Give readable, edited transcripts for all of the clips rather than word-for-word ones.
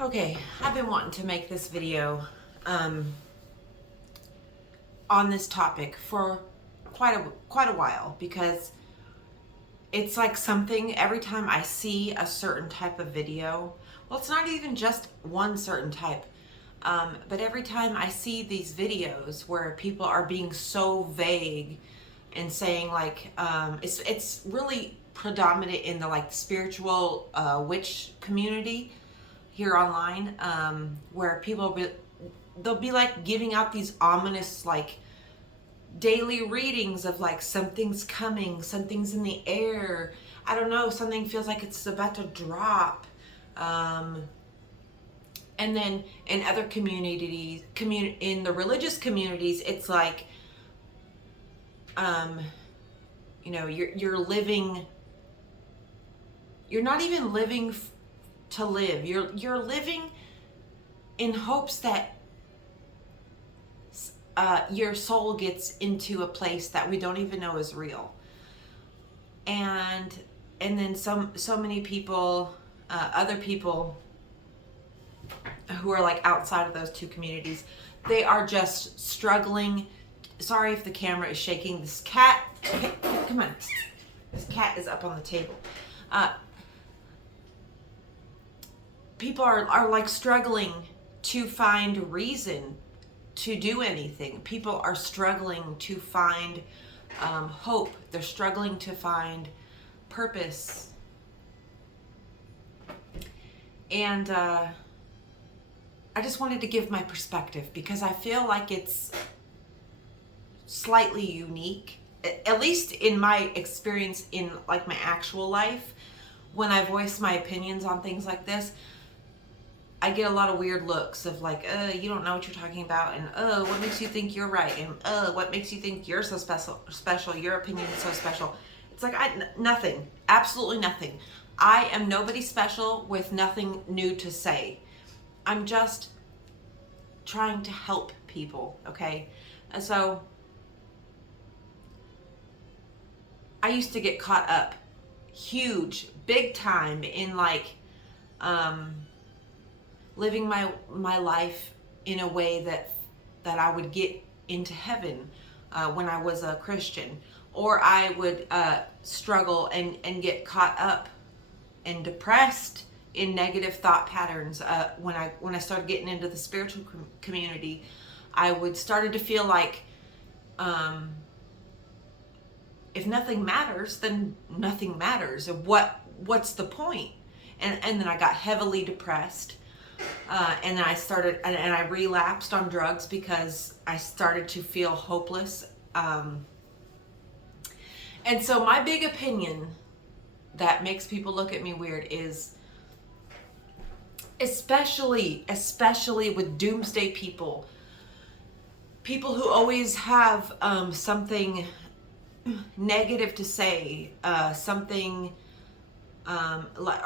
Okay, I've been wanting to make this video um, on this topic for quite a while because it's like something every time I see a certain type of video. Well, it's not even just one certain type, but every time I see these videos where people are being so vague and saying like it's really predominant in the like spiritual witch community here online, where they'll be like giving out these ominous like daily readings of like something's coming, something's in the air. I don't know, something feels like it's about to drop. Um, and then in other communities, in the religious communities, it's like, um, you're living. You're not even living to live. You're living in hopes that your soul gets into a place that we don't even know is real. And then so many people, other people who are like outside of those two communities, they are just struggling. Sorry if the camera is shaking. This cat, come on, this cat is up on the table. People are like struggling to find reason to do anything. People are struggling to find hope. They're struggling to find purpose. And I just wanted to give my perspective because I feel like it's slightly unique, at least in my experience in like my actual life. When I voice my opinions on things like this, I get a lot of weird looks of like, you don't know what you're talking about, and what makes you think you're right, and what makes you think you're so special, your opinion is so special. It's like, nothing, absolutely nothing. I am nobody special with nothing new to say. I'm just trying to help people, okay? And so I used to get caught up huge, big time in like, living my life in a way that I would get into heaven when I was a Christian, or I would struggle and get caught up and depressed in negative thought patterns. When I started getting into the spiritual community, I would started to feel like if nothing matters, then nothing matters. What's the point? And then I got heavily depressed. And then I relapsed on drugs because I started to feel hopeless. And so my big opinion that makes people look at me weird is, especially with doomsday people who always have something negative to say, something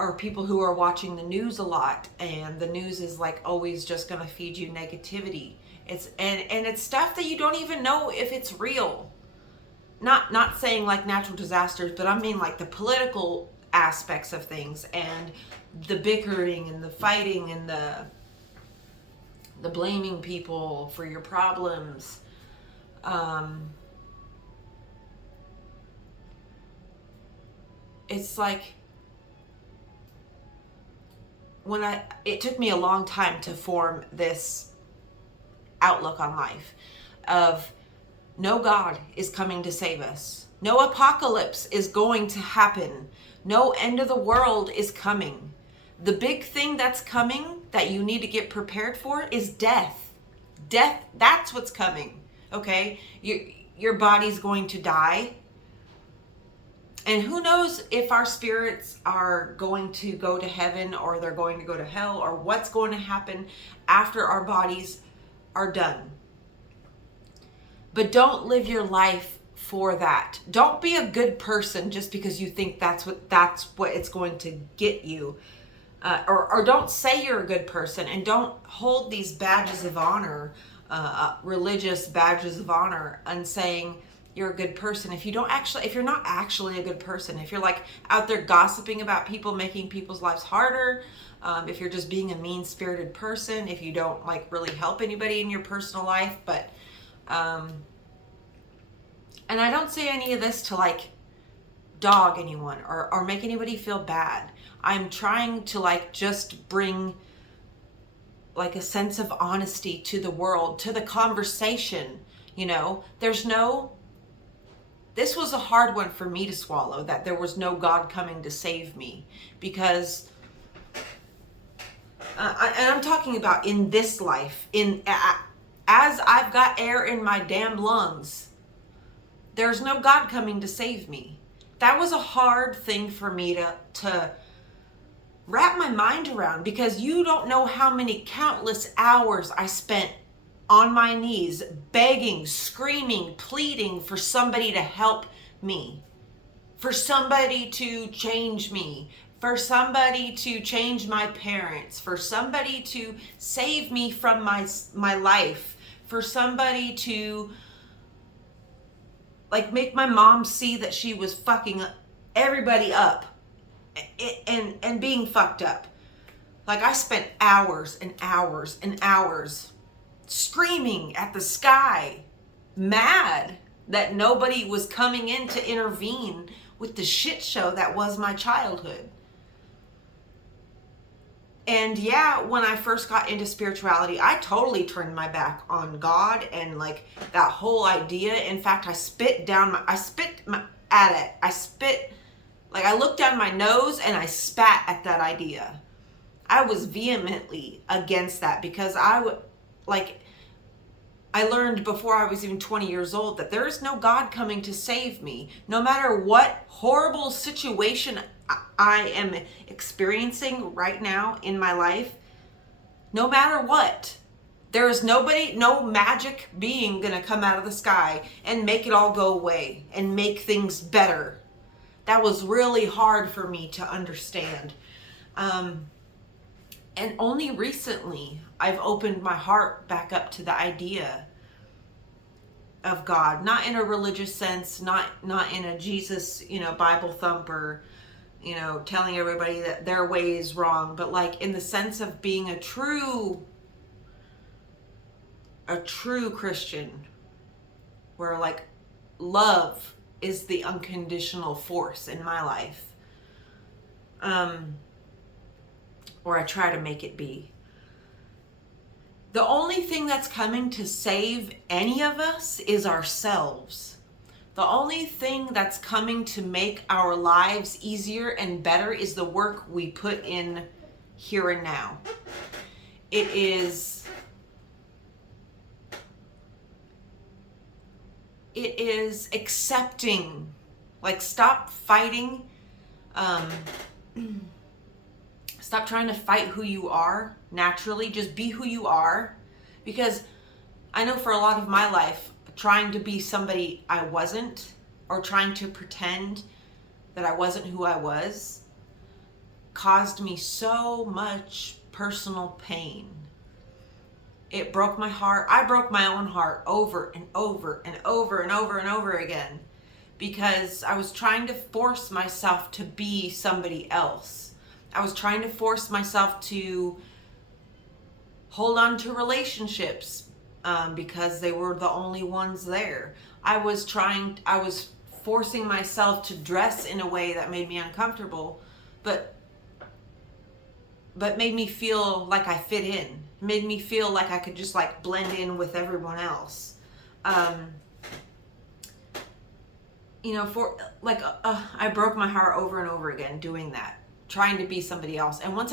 or people who are watching the news a lot, and the news is like always just going to feed you negativity. It's stuff that you don't even know if it's real. Not saying like natural disasters, but I mean like the political aspects of things, and the bickering and the fighting and the blaming people for your problems. It's like, it took me a long time to form this outlook on life of no God is coming to save us. No apocalypse is going to happen. No end of the world is coming. The big thing that's coming that you need to get prepared for is death. Death, that's what's coming. Okay? Your body's going to die. And who knows if our spirits are going to go to heaven or they're going to go to hell, or what's going to happen after our bodies are done. But don't live your life for that. Don't be a good person just because you think that's what it's going to get you. Or don't say you're a good person, and don't hold these badges of honor, religious badges of honor, and saying you're a good person. If you're not actually a good person, if you're like out there gossiping about people, making people's lives harder, if you're just being a mean-spirited person, if you don't like really help anybody in your personal life, but and I don't say any of this to like dog anyone or make anybody feel bad. I'm trying to like just bring like a sense of honesty to the world, to the conversation. You know, this was a hard one for me to swallow, that there was no God coming to save me, because and I'm talking about in this life, as I've got air in my damn lungs, there's no God coming to save me. That was a hard thing for me to wrap my mind around, because you don't know how many countless hours I spent on my knees, begging, screaming, pleading for somebody to help me, for somebody to change me, for somebody to change my parents, for somebody to save me from my life, for somebody to like make my mom see that she was fucking everybody up and being fucked up. Like, I spent hours and hours and hours screaming at the sky, mad that nobody was coming in to intervene with the shit show that was my childhood. And yeah, when I first got into spirituality, I totally turned my back on God and like that whole idea. In fact, I spit at it. I looked down my nose and I spat at that idea. I was vehemently against that, because I learned before I was even 20 years old that there is no God coming to save me. No matter what horrible situation I am experiencing right now in my life, no matter what, there is no magic being gonna come out of the sky and make it all go away and make things better. That was really hard for me to understand. And only recently I've opened my heart back up to the idea of God, not in a religious sense, not in a Jesus, Bible thumper, telling everybody that their way is wrong, but like in the sense of being a true Christian, where like love is the unconditional force in my life. Or I try to make it be. The only thing that's coming to save any of us is ourselves. The only thing that's coming to make our lives easier and better is the work we put in here and now. It is accepting, like, stop fighting, stop trying to fight who you are naturally. Just be who you are. Because I know for a lot of my life, trying to be somebody I wasn't, or trying to pretend that I wasn't who I was, caused me so much personal pain. It broke my heart. I broke my own heart over and over and over and over and over again, because I was trying to force myself to be somebody else. I was trying to force myself to hold on to relationships because they were the only ones there. I was forcing myself to dress in a way that made me uncomfortable, but made me feel like I fit in. Made me feel like I could just like blend in with everyone else. I broke my heart over and over again doing that, trying to be somebody else. And once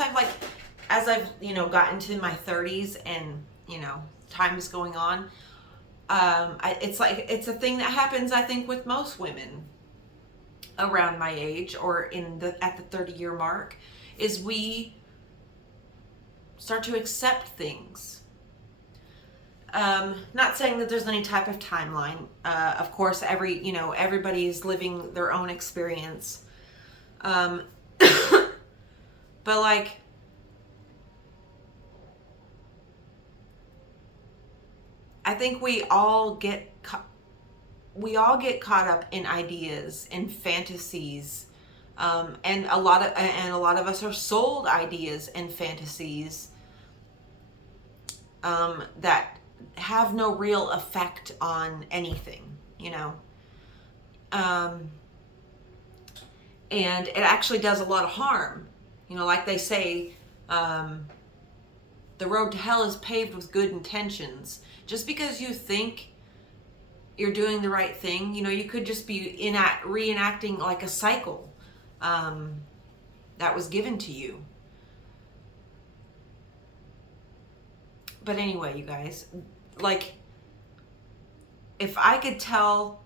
as I've gotten to my 30s and time is going on, it's a thing that happens, I think, with most women around my age, or at the 30-year mark, is we start to accept things. Not saying that there's any type of timeline. Of course, everybody is living their own experience. But like, I think we all get we all get caught up in ideas and fantasies, and a lot of us are sold ideas and fantasies that have no real effect on anything, you know. And it actually does a lot of harm. You know, like they say, the road to hell is paved with good intentions. Just because you think you're doing the right thing, you know, you could just be reenacting like a cycle that was given to you. But anyway, you guys, like, if I could tell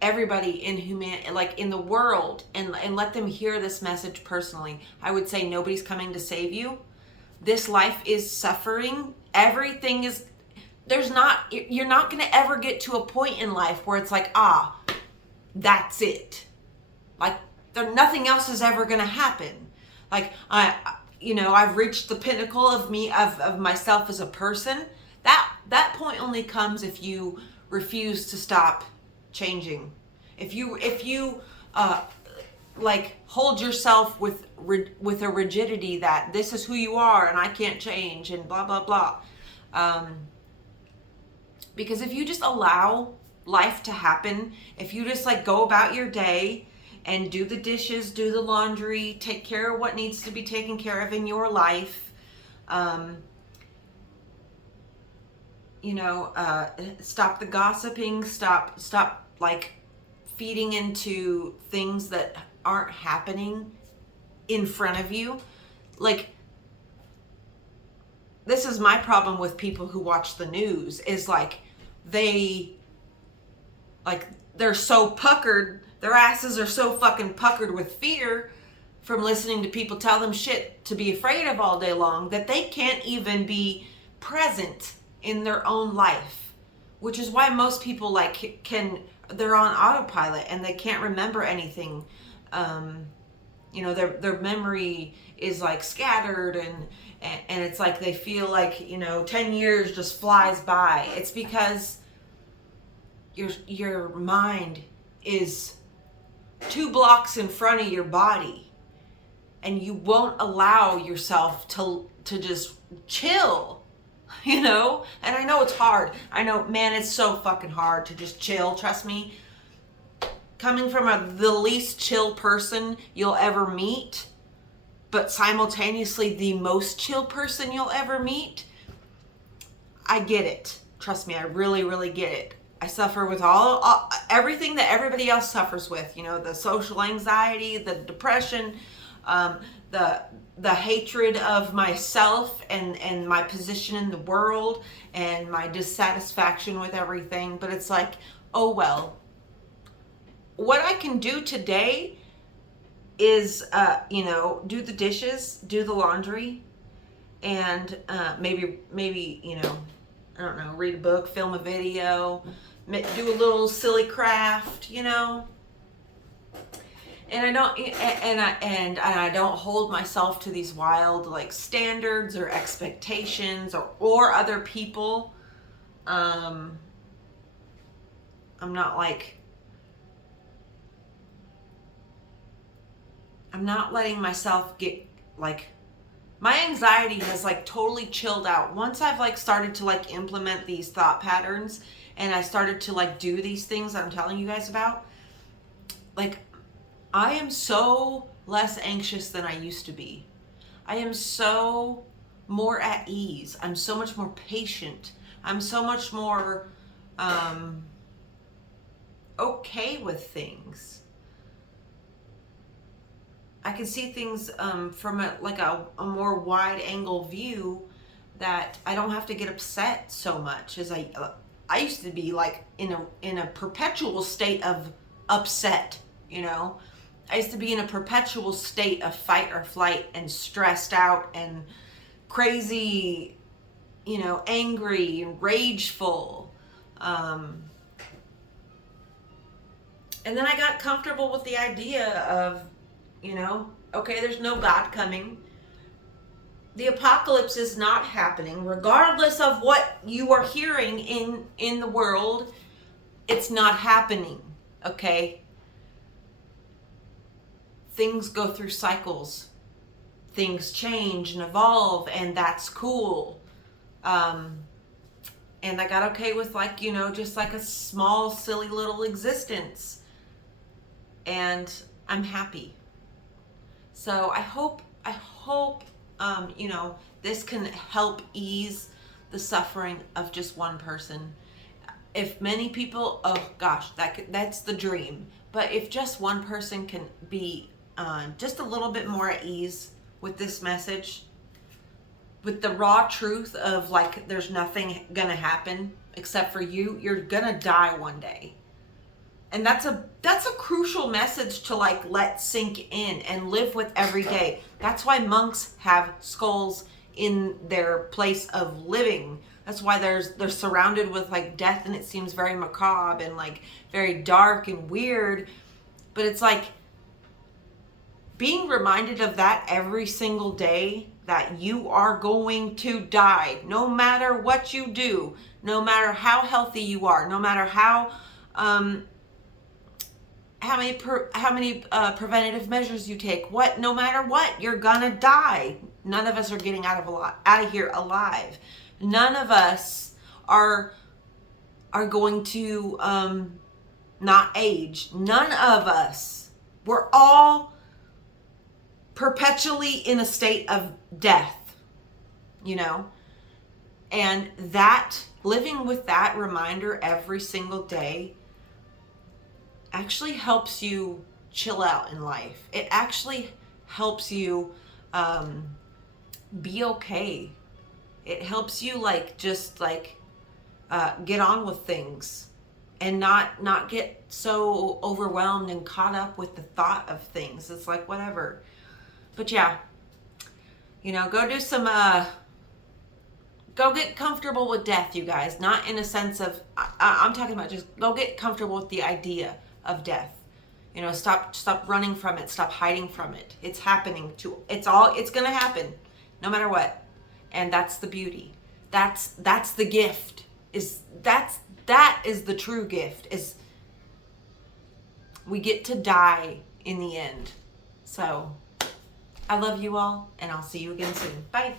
everybody in the world, and let them hear this message personally, I would say nobody's coming to save you. This life is suffering. Everything is, you're not going to ever get to a point in life where it's like, that's it. Like, nothing else is ever going to happen. Like, I've reached the pinnacle of myself as a person. That point only comes if you refuse to stop changing. If you like hold yourself with a rigidity that this is who you are and I can't change and blah blah blah. Because if you just allow life to happen, if you just like go about your day and do the dishes, do the laundry, take care of what needs to be taken care of in your life, stop the gossiping, stop like feeding into things that aren't happening in front of you. Like, this is my problem with people who watch the news, is like they're so puckered, their asses are so fucking puckered with fear from listening to people tell them shit to be afraid of all day long, that they can't even be present in their own life. Which is why most people they're on autopilot and they can't remember anything. Their memory is like scattered, and it's like they feel like 10 years just flies by. It's because your mind is 2 blocks in front of your body, and you won't allow yourself to just chill. And I know it's hard. I know, man, it's so fucking hard to just chill. Trust me. Coming from the least chill person you'll ever meet, but simultaneously the most chill person you'll ever meet, I get it. Trust me, I really, really get it. I suffer with all everything that everybody else suffers with. The social anxiety, the depression, the hatred of myself and my position in the world, and my dissatisfaction with everything. But it's like, oh well. What I can do today is, do the dishes, do the laundry, and maybe I don't know, read a book, film a video, do a little silly craft, And I don't hold myself to these wild like standards or expectations or other people. I'm not letting myself get like, my anxiety has like totally chilled out once I've like started to like implement these thought patterns, and I started to like do these things that I'm telling you guys about. Like, I am so less anxious than I used to be. I am so more at ease. I'm so much more patient. I'm so much more okay with things. I can see things from a more wide angle view, that I don't have to get upset so much as I used to be like in a perpetual state of upset, I used to be in a perpetual state of fight or flight and stressed out and crazy, angry and rageful. And then I got comfortable with the idea of, okay, there's no God coming. The apocalypse is not happening, regardless of what you are hearing in the world. it's not happening, okay? Things go through cycles. Things change and evolve, and that's cool. And I got okay with, like, you know, just like a small, silly little existence. And I'm happy. So I hope, you know, this can help ease the suffering of just one person. If many people, oh gosh, that's the dream. But if just one person can be just a little bit more at ease with this message, with the raw truth of, like, there's nothing gonna happen except for you're gonna die one day. And that's a crucial message to, like, let sink in and live with every day. That's why monks have skulls in their place of living. That's why they're surrounded with, like, death, and it seems very macabre and, like, very dark and weird. But it's like being reminded of that every single day, that you are going to die no matter what you do, no matter how healthy you are, no matter how many preventative measures you take, no matter what, you're gonna die. None of us are getting out of here alive. None of us are going to not age. None of us. We're all perpetually in a state of death, you know? And that, living with that reminder every single day actually helps you chill out in life. It actually helps you be okay. It helps you, like, just like get on with things and not get so overwhelmed and caught up with the thought of things. It's like, whatever. But yeah, you know, go do some go get comfortable with death, you guys. Not in a sense of I'm talking about just go get comfortable with the idea of death. You know, stop running from it, stop hiding from it. It's happening it's going to happen no matter what. And that's the beauty. That's the gift. That is the true gift, is we get to die in the end. So I love you all, and I'll see you again soon. Bye.